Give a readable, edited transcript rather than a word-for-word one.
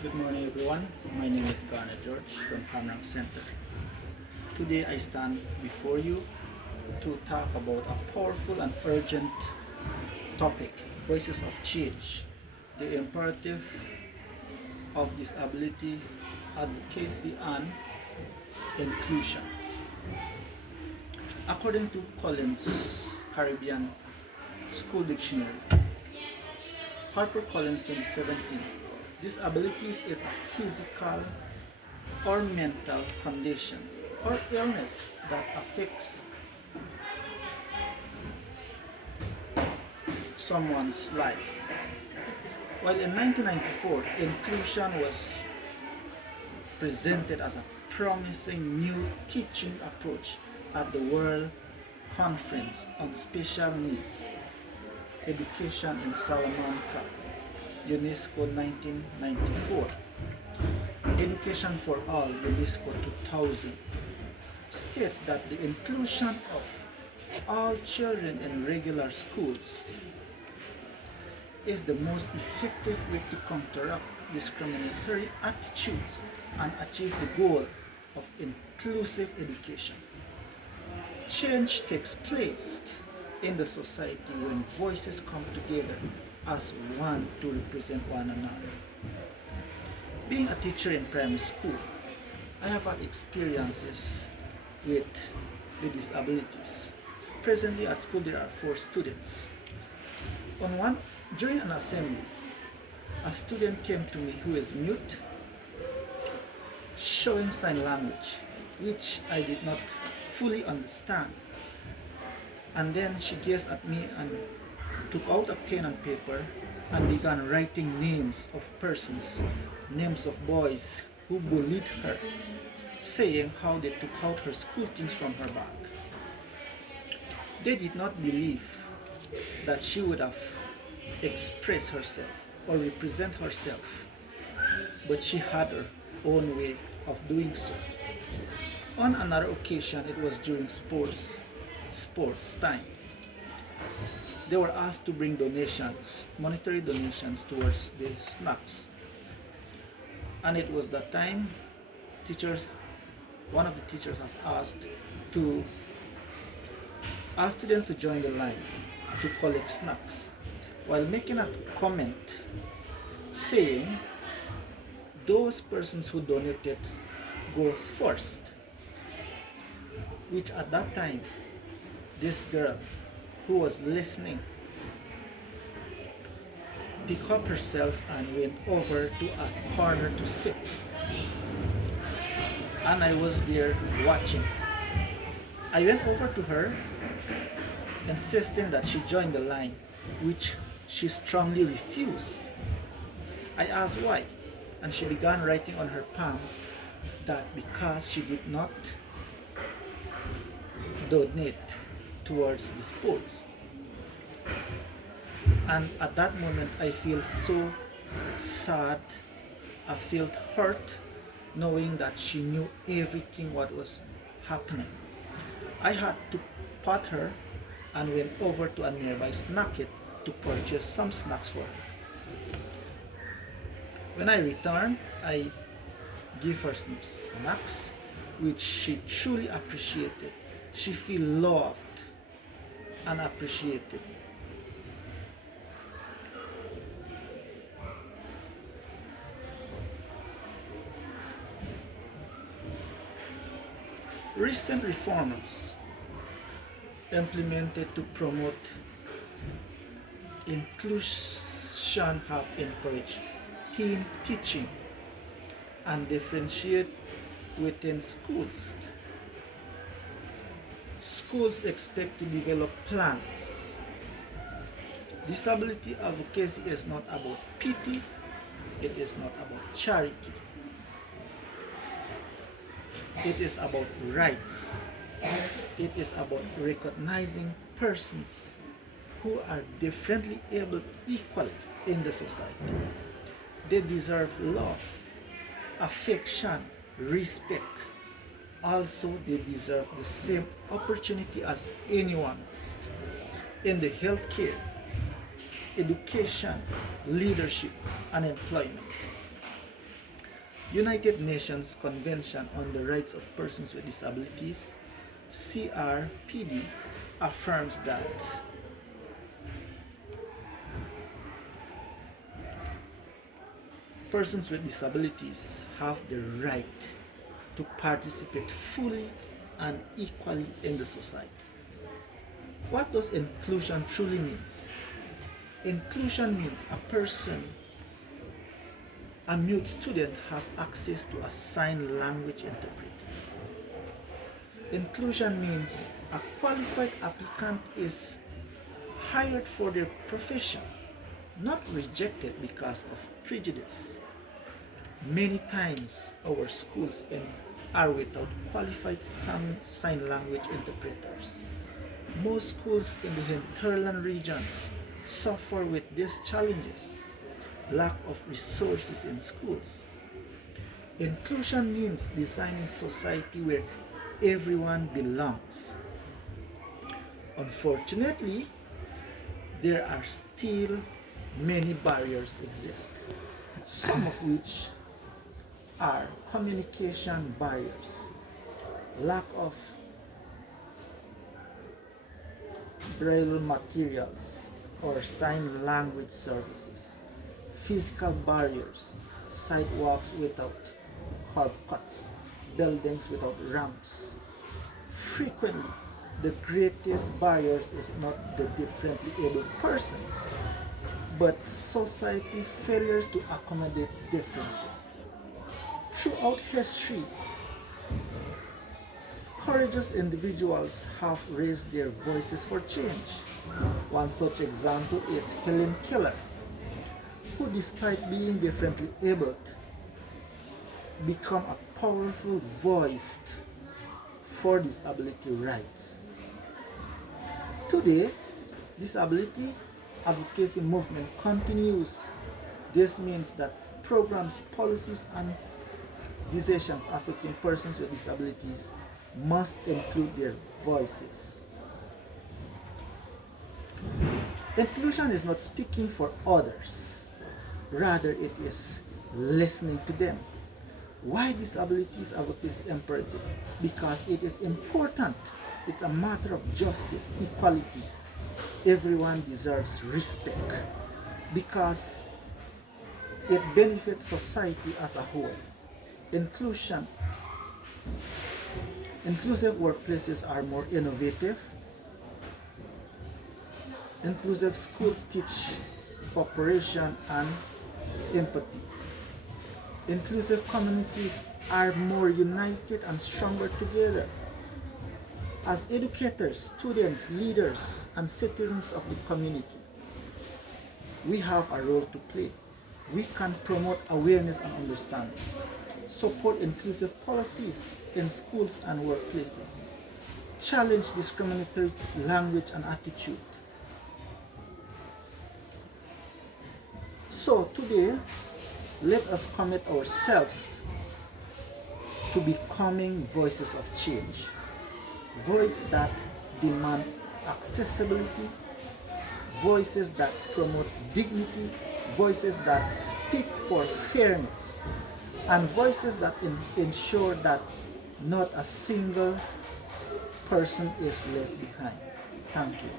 Good morning, everyone. My name is Garner George from Hamrang Center. Today, I stand before you to talk about a powerful and urgent topic: voices of change, the imperative of disability, advocacy, and inclusion. According to Collins Caribbean School Dictionary, HarperCollins 2017, disabilities is a physical or mental condition or illness that affects someone's life. While in 1994, inclusion was presented as a promising new teaching approach at the World Conference on Special Needs Education in Salamanca, UNESCO 1994. Education for All, UNESCO 2000, states that the inclusion of all children in regular schools is the most effective way to counteract discriminatory attitudes and achieve the goal of inclusive education. Change takes place in the society when voices come together as one to represent one another. Being a teacher in primary school, I have had experiences with the disabilities. Presently at school there are 4 students. During an assembly, a student came to me who is mute, showing sign language, which I did not fully understand. And then she gazed at me and took out a pen and paper and began writing names of persons, names of boys who bullied her, saying how they took out her school things from her bag. They did not believe that she would have expressed herself or represent herself, but she had her own way of doing so. On another occasion, it was during sports time. They were asked to bring donations, monetary donations towards the snacks. And it was that time one of the teachers has asked students to join the line to collect snacks, while making a comment saying those persons who donated goes first, which at that time this girl who was listening picked up herself and went over to a corner to sit. And I was there watching. I went over to her, insisting that she join the line, which she strongly refused. I asked why, and she began writing on her palm that because she did not donate towards the sports. And at that moment I feel so sad. I felt hurt knowing that she knew everything what was happening. I had to pat her and went over to a nearby snacket to purchase some snacks for her. When I returned, I gave her some snacks, which she truly appreciated. She felt loved and appreciated. Recent reforms implemented to promote inclusion have encouraged team teaching and differentiate within schools. Schools expect to develop plans. Disability advocacy is not about pity, it is not about charity. It is about rights. It is about recognizing persons who are differently able equally in the society. They deserve love, affection, respect. Also, they deserve the same opportunity as anyone else in the healthcare, education, leadership, and employment. United Nations Convention on the Rights of Persons with Disabilities, CRPD, affirms that persons with disabilities have the right to participate fully and equally in the society. What does inclusion truly mean? Inclusion means a mute student has access to a sign language interpreter. Inclusion means a qualified applicant is hired for their profession, not rejected because of prejudice. Many times our schools are without qualified sign language interpreters. Most schools in the hinterland regions suffer with these challenges. Lack of resources in schools. Inclusion means designing society where everyone belongs. Unfortunately, there are still many barriers exist, some of which are communication barriers, lack of braille materials or sign language services, physical barriers, sidewalks without curb cuts, buildings without ramps. Frequently, the greatest barriers is not the differently able persons, but society failures to accommodate differences. Throughout history, courageous individuals have raised their voices for change. One such example is Helen Keller, who despite being differently abled, became a powerful voice for disability rights. Today, disability advocacy movement continues. This means that programs, policies, and decisions affecting persons with disabilities must include their voices. Inclusion is not speaking for others, rather it is listening to them. Why disabilities advocacy is imperative? Because it is important. It's a matter of justice, equality. Everyone deserves respect because it benefits society as a whole. Inclusive workplaces are more innovative. Inclusive schools teach cooperation and empathy. Inclusive communities are more united and stronger together. As educators, students, leaders, and citizens of the community, we have a role to play. We can promote awareness and understanding, support inclusive policies in schools and workplaces, challenge discriminatory language and attitude. So today, let us commit ourselves to becoming voices of change, voices that demand accessibility, voices that promote dignity, voices that speak for fairness, and voices that ensure that not a single person is left behind. Thank you.